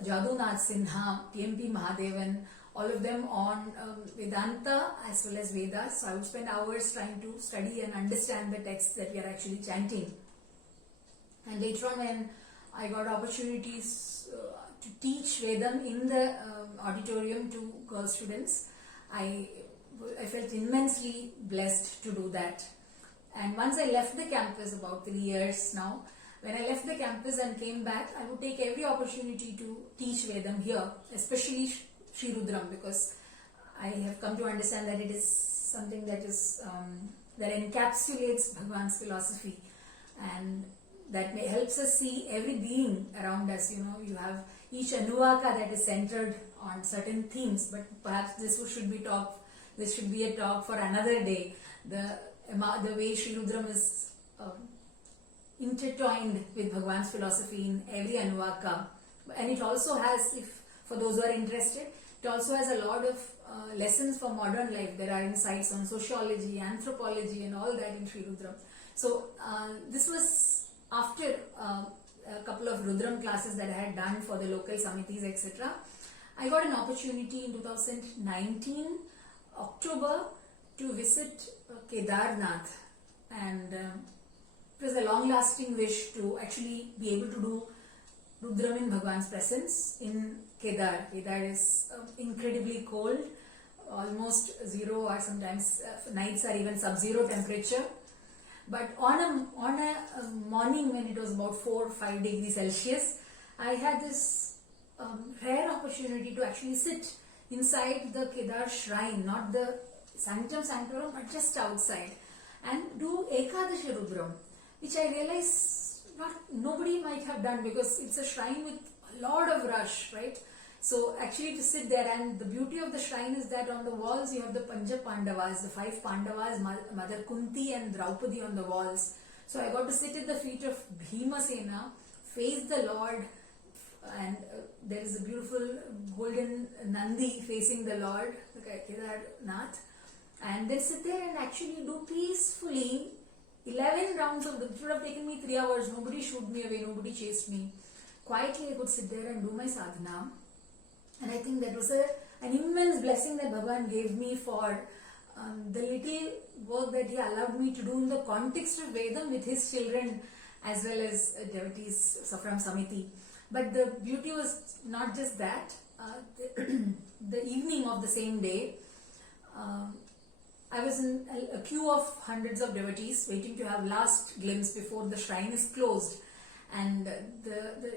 Jadunath Sinha, T.M.P. Mahadevan, all of them on Vedanta as well as Vedas. So I would spend hours trying to study and understand the texts that we are actually chanting. And later on, when I got opportunities to teach Vedam in the auditorium to girl students, I felt immensely blessed to do that. And once I left the campus, about 3 years now, when I left the campus and came back, I would take every opportunity to teach Vedam here, especially Sri Rudram, because I have come to understand that it is something that is that encapsulates Bhagwan's philosophy, and that helps us see every being around us. You have each Anuvaka that is centered on certain themes, but perhaps this should be a talk for another day. The way Sri Rudram is intertwined with Bhagwan's philosophy in every Anuvaka, and it also has, for those who are interested, it also has a lot of lessons for modern life. There are insights on sociology, anthropology, and all that in Sri Rudram. So this was after a couple of Rudram classes that I had done for the local samitis, etc. I got an opportunity in 2019 October to visit Kedarnath, and it was a long-lasting wish to actually be able to do Rudram in Bhagwan's presence in Kedar. Kedar is incredibly cold, almost zero, or sometimes nights are even sub-zero temperature. But on a morning when it was about 4 or 5 degrees Celsius, I had this rare opportunity to actually sit inside the Kedar shrine, not the Sanctum Sanctorum, but just outside, and do Ekadashi Rudram, which I realized nobody might have done, because it's a shrine with a lot of rush, right? So actually to sit there, and the beauty of the shrine is that on the walls you have the Pancha Pandavas, the 5 Pandavas, Mother Kunti and Draupadi on the walls. So I got to sit at the feet of Bhimasena, face the Lord, and there is a beautiful golden Nandi facing the Lord, Kedarnath, and then sit there and actually do peacefully 11 rounds of it would have taken me 3 hours. Nobody shooed me away, nobody chased me. Quietly I could sit there and do my sadhana. And I think that was an immense blessing that Bhagavan gave me for the little work that he allowed me to do in the context of Vedam with his children as well as devotees from Samiti. But the beauty was not just that. The evening of the same day, I was in a queue of hundreds of devotees waiting to have last glimpse before the shrine is closed. And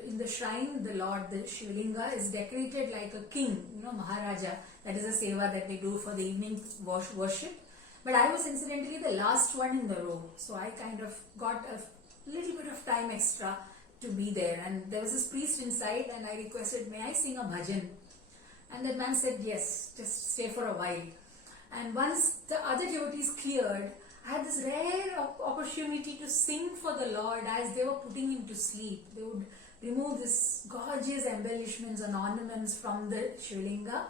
in the shrine, the Lord, the Shivlinga, is decorated like a king, Maharaja. That is a seva that they do for the evening worship. But I was incidentally the last one in the row. So I kind of got a little bit of time extra to be there. And there was this priest inside, and I requested, may I sing a bhajan? And that man said, yes, just stay for a while. And once the other devotees cleared, I had this rare opportunity to sing for the Lord as they were putting him to sleep. They would remove this gorgeous embellishments and ornaments from the Shrilinga,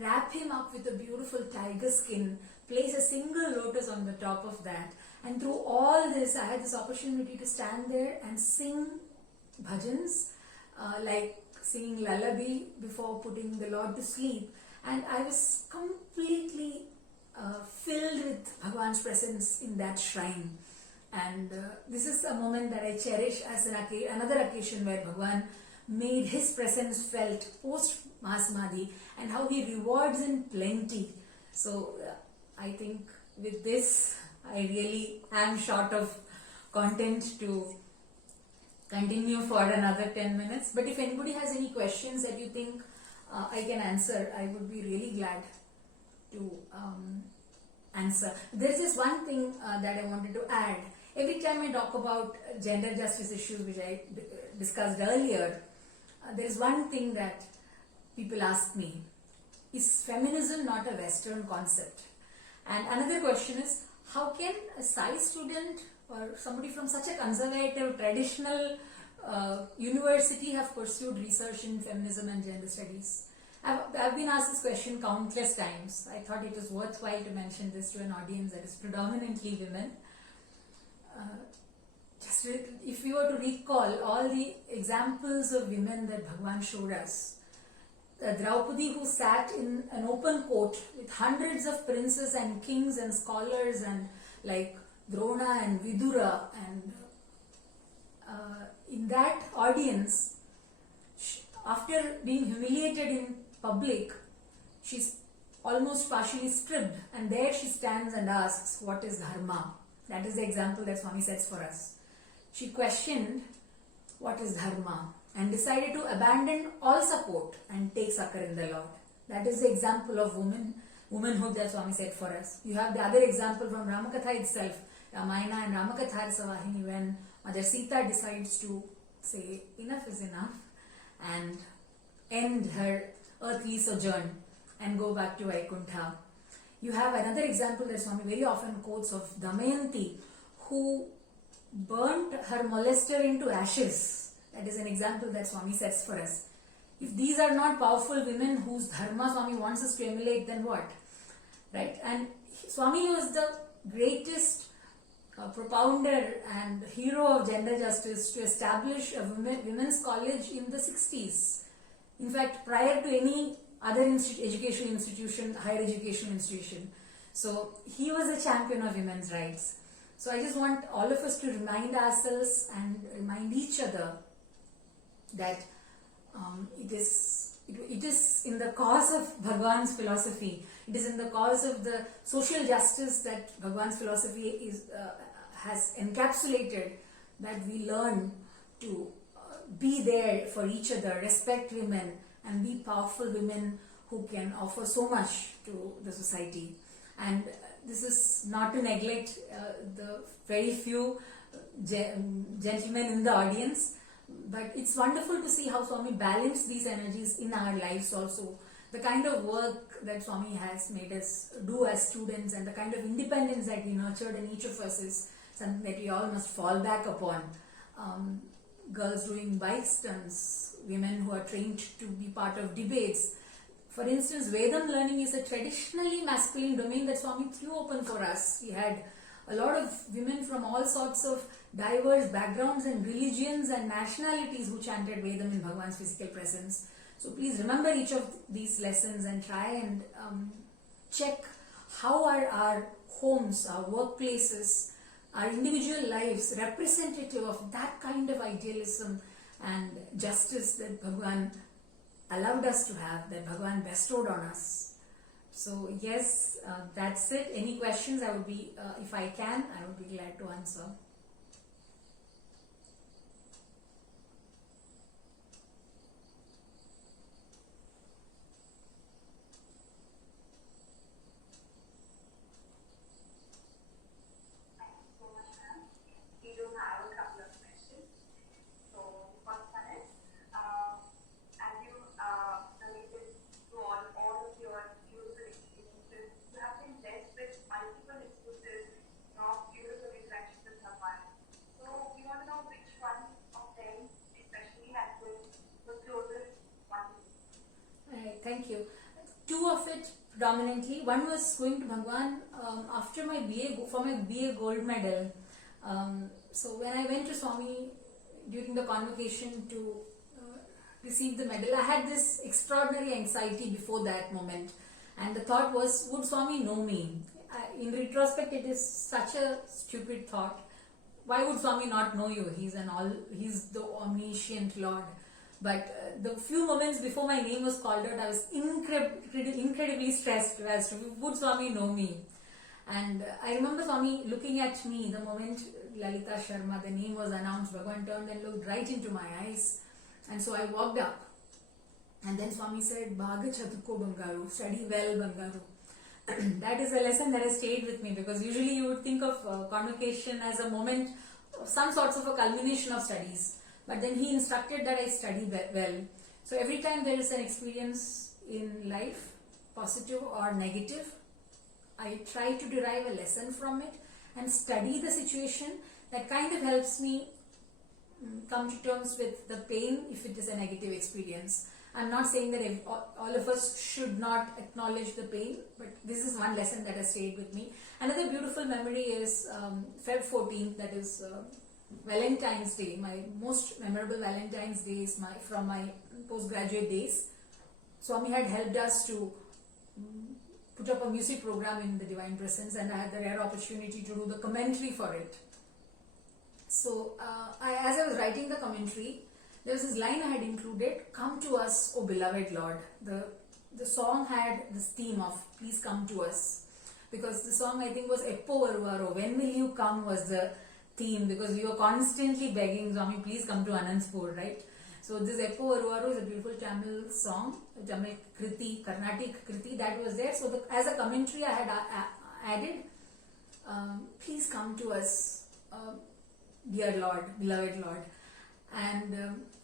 wrap him up with a beautiful tiger skin, place a single lotus on the top of that. And through all this, I had this opportunity to stand there and sing bhajans, like singing lullaby before putting the Lord to sleep. And I was completely filled with Bhagwan's presence in that shrine. And this is a moment that I cherish as another occasion where Bhagwan made his presence felt post Mahasamadhi, and how he rewards in plenty. So I think with this, I really am short of content to continue for another 10 minutes. But if anybody has any questions that you think I can answer, I would be really glad to answer. There is just one thing that I wanted to add. Every time I talk about gender justice issues, which I discussed earlier, there is one thing that people ask me: is feminism not a Western concept? And another question is, how can a Sai student or somebody from such a conservative, traditional university have pursued research in feminism and gender studies? I've been asked this question countless times. I thought it was worthwhile to mention this to an audience that is predominantly women. If we were to recall all the examples of women that Bhagwan showed us, Draupadi, who sat in an open court with hundreds of princes and kings and scholars and like Drona and Vidura, and in that audience, after being humiliated in public, she's almost partially stripped, and there she stands and asks, what is dharma? That is the example that Swami sets for us. She questioned what is dharma and decided to abandon all support and take succor in the Lord. That is the example of womanhood that Swami said for us. You have the other example from Ramakatha itself, Ramayana and Ramakatha Rasavahini, when Mother Sita decides to say enough is enough and end her earthly sojourn and go back to Vaikuntha. You have another example that Swami very often quotes of Damayanti, who burnt her molester into ashes. That is an example that Swami sets for us. If these are not powerful women whose dharma Swami wants us to emulate, then what? Right? And Swami was the greatest propounder and hero of gender justice to establish a women's college in the 60s. In fact, prior to any other educational institution, higher education institution. So he was a champion of women's rights. So I just want all of us to remind ourselves and remind each other that it is in the cause of Bhagwan's philosophy, it is in the cause of the social justice that Bhagwan's philosophy has encapsulated, that we learn to be there for each other, respect women, and be powerful women who can offer so much to the society. And this is not to neglect the very few gentlemen in the audience, but it's wonderful to see how Swami balanced these energies in our lives also. The kind of work that Swami has made us do as students and the kind of independence that he nurtured in each of us is something that we all must fall back upon. Girls doing bike stunts, women who are trained to be part of debates. For instance, Vedam learning is a traditionally masculine domain that Swami threw open for us. We had a lot of women from all sorts of diverse backgrounds and religions and nationalities who chanted Vedam in Bhagwan's physical presence. So please remember each of these lessons and try and check how are our homes, our workplaces, our individual lives representative of that kind of idealism and justice that Bhagwan allowed us to have, that Bhagwan bestowed on us. So yes, that's it. Any questions, I would be, if I can, I would be glad to answer. We do have a couple of questions. So two of it predominantly. One was going to Bhagwan after my BA, for my BA gold medal. So when I went to Swami during the convocation to receive the medal, I had this extraordinary anxiety before that moment. And the thought was, would Swami know me? In retrospect, it is such a stupid thought. Why would Swami not know you? He's the omniscient Lord. But the few moments before my name was called out, I was incredibly stressed as to would Swami know me. And I remember Swami looking at me the moment Lalitha Sharma, the name was announced. Bhagwan turned and looked right into my eyes. And so I walked up. And then Swami said, Bhaga Chatukko Bangaru, study well Bangaru. That is a lesson that has stayed with me, because usually you would think of convocation as a moment, some sorts of a culmination of studies. But then he instructed that I study well. So every time there is an experience in life, positive or negative, I try to derive a lesson from it and study the situation. That kind of helps me come to terms with the pain if it is a negative experience. I'm not saying that all of us should not acknowledge the pain, but this is one lesson that has stayed with me. Another beautiful memory is Feb 14th, that is Valentine's Day. My most memorable Valentine's Day is from my postgraduate days. Swami had helped us to put up a music program in the Divine Presence, and I had the rare opportunity to do the commentary for it. So as I was writing the commentary, there was this line I had included, "Come to us, O beloved Lord." The song had this theme of "Please come to us," because the song, I think, was Eppo Varuvaro, "When will you come" was the theme, because we were constantly begging Swami, please come to Anantapur, right? So this Eppo Varuvaro is a beautiful Tamil song, Tamil Kriti, Carnatic Kriti that was there. So as a commentary I had added, "Please come to us, dear Lord, beloved Lord." And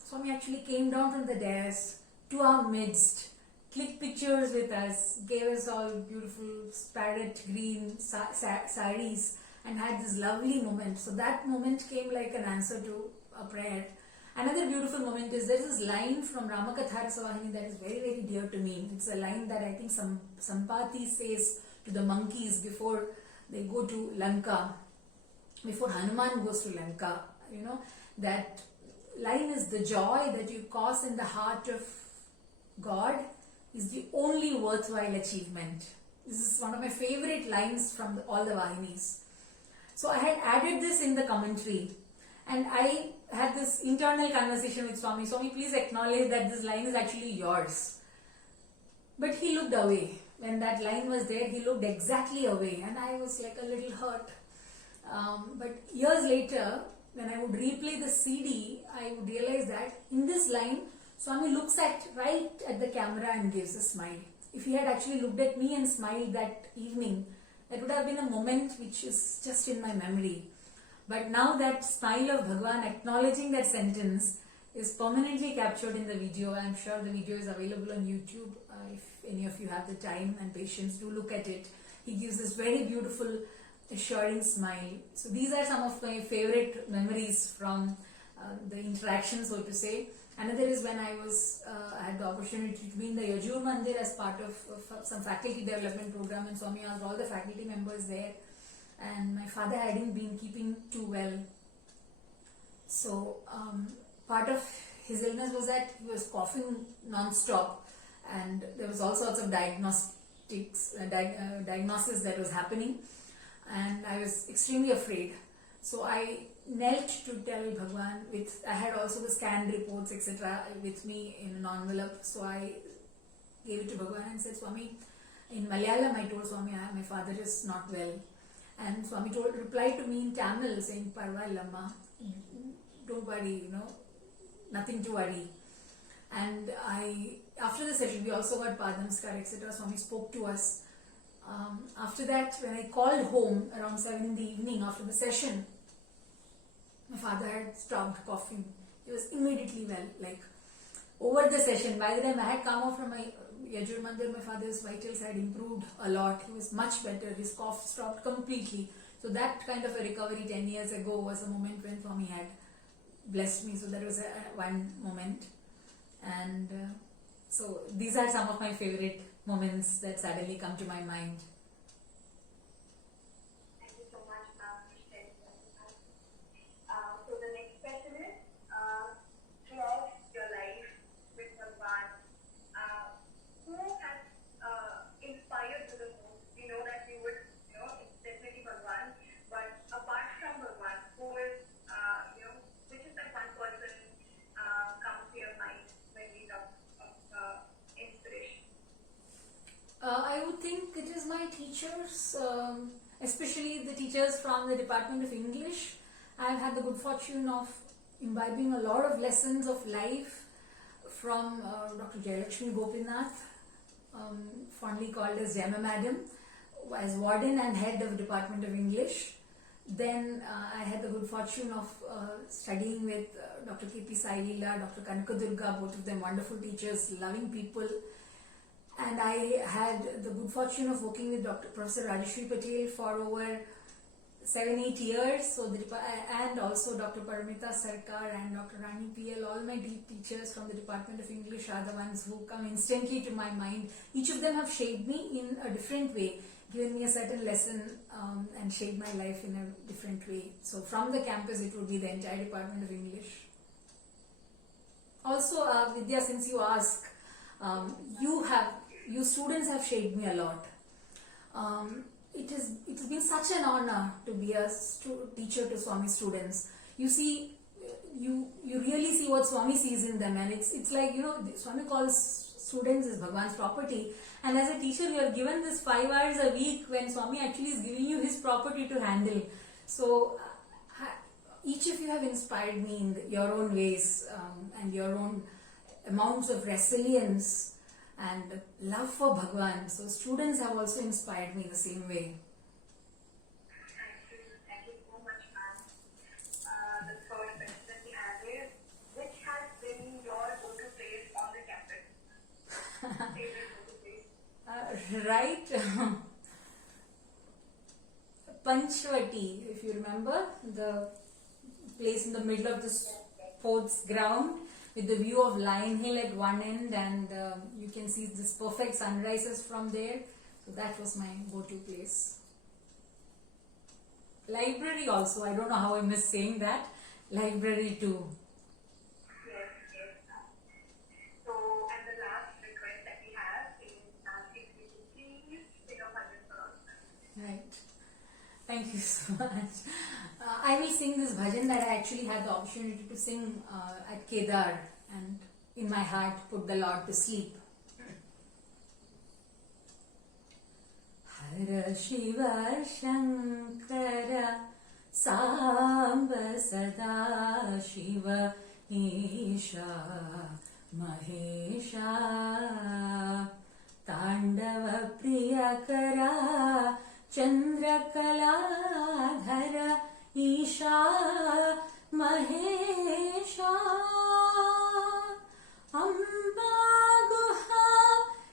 Swami actually came down from the dais to our midst, clicked pictures with us, gave us all beautiful parrot green saris, and had this lovely moment. So that moment came like an answer to a prayer. Another beautiful moment is there's this line from Ramakatha Rasavahini that is very, very dear to me. It's a line that I think Sampati says to the monkeys before they go to Lanka, before Hanuman goes to Lanka. You know, that line is, "The joy that you cause in the heart of God is the only worthwhile achievement." This is one of my favorite lines from all the Vahinis. So I had added this in the commentary, and I had this internal conversation with Swami. "Swami, please acknowledge that this line is actually yours." But he looked away. When that line was there, he looked exactly away, and I was like a little hurt. But years later, when I would replay the CD, I would realize that in this line, Swami looks right at the camera and gives a smile. If he had actually looked at me and smiled that evening, that would have been a moment which is just in my memory. But now that smile of Bhagwan acknowledging that sentence is permanently captured in the video. I'm sure the video is available on YouTube. If any of you have the time and patience, do look at it. He gives this very beautiful, assuring smile. So these are some of my favorite memories from the interaction, so to say. Another is when I had the opportunity to be in the Yajur Mandir as part of some faculty development program, and Swami asked all the faculty members there, and my father hadn't been keeping too well. So part of his illness was that he was coughing non-stop, and there was all sorts of diagnosis that was happening, and I was extremely afraid. So I knelt to tell Bhagwan. I had also the scanned reports, etc. with me in an envelope. So I gave it to Bhagwan and said, "Swami," in Malayalam I told Swami, "My father is not well." And Swami replied to me in Tamil saying, "Parvailamma, don't worry, nothing to worry." And after the session, we also got Padnamskar, etc. Swami spoke to us. After that, when I called home around 7 in the evening after the session, my father had stopped coughing. He was immediately well. Like over the session, by the time I had come out from my Yajur Mandir, my father's vitals had improved a lot. He was much better. His cough stopped completely. So that kind of a recovery 10 years ago was a moment when Swami had blessed me. So that was one moment. And so these are some of my favorite moments that suddenly come to my mind. Thank you so much, ma'am, for sharing that with us. So the next question is, throughout your life with Bhagwan, who has inspired you the most? We know that you would, it's definitely Bhagwan, but apart from Bhagwan, who is, which is that one person comes to your mind when we talk of inspiration? I would think it is my teachers, especially the teachers from the Department of English. I have had the good fortune of imbibing a lot of lessons of life from Dr. Jayalakshmi Gopinath, fondly called as Jemma Madam, as warden and head of Department of English. Then I had the good fortune of studying with Dr. K.P. Sai Leela, Dr. Kanakadurga, both of them wonderful teachers, loving people. And I had the good fortune of working with Professor Rajeshwari Patel for over 7-8 years. So and also Dr. Paramita Sarkar and Dr. Rani PL, all my deep teachers from the Department of English are the ones who come instantly to my mind. Each of them have shaped me in a different way, given me a certain lesson and shaped my life in a different way. So from the campus, it would be the entire Department of English. Also, Vidya, since you ask, you students have shaped me a lot. It has been such an honor to be a teacher to Swami students. You see, you really see what Swami sees in them, and it's like, Swami calls students as Bhagwan's property, and as a teacher you are given this 5 hours a week when Swami actually is giving you his property to handle. So each of you have inspired me in your own ways, and your own amounts of resilience and love for Bhagwan. So students have also inspired me the same way. Thank you so much, ma'am. The third question that we have is, which has been your go-to place on the campus? Favorite go-to place? Right. Panchvati, if you remember, the place in the middle of the sports ground with the view of Lion Hill at one end, and you can see this perfect sunrises from there. So that was my go-to place. Library also, I don't know how I missed saying that. Library too. Yes. So, and the last request that we have is, if you could please sing a bhajan for us. Right. Thank you so much. I will sing this bhajan that I actually had the opportunity to sing at Kedar, and in my heart put the Lord to sleep. Hara Shiva Shankara Samba Sada Shiva Isha Mahesha Tandava Priyakara Chandrakala Isha Mahesha Amba Guha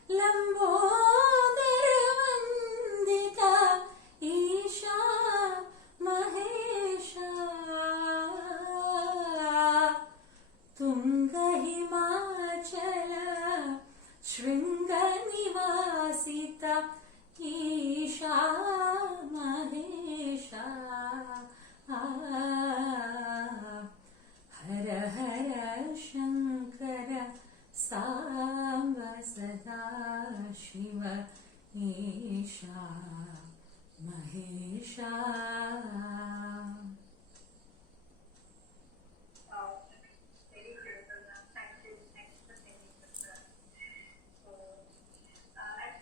Lambodara Vandita Isha Mahesha Tunga Himachala Shringa Nivasita Isha Mahesha Hara Hara Shankara Samba Sada Shiva Isha Mahesha. Very beautiful, ma'am. Thank you for singing this. So, as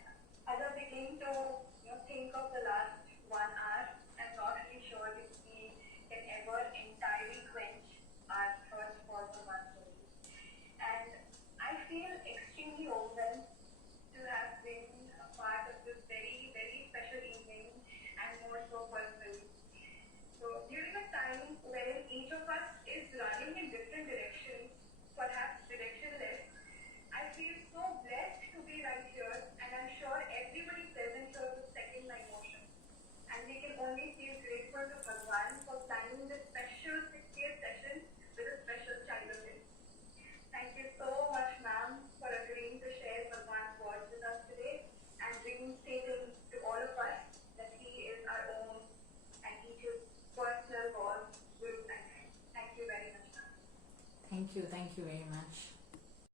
I was beginning to think of the last 1 hour, I'm not really sure if we can ever entirely quench our thirst for the one story. And I feel extremely overwhelmed to have been a part of this very, very special evening, and more so personally. So during the Thank you very much.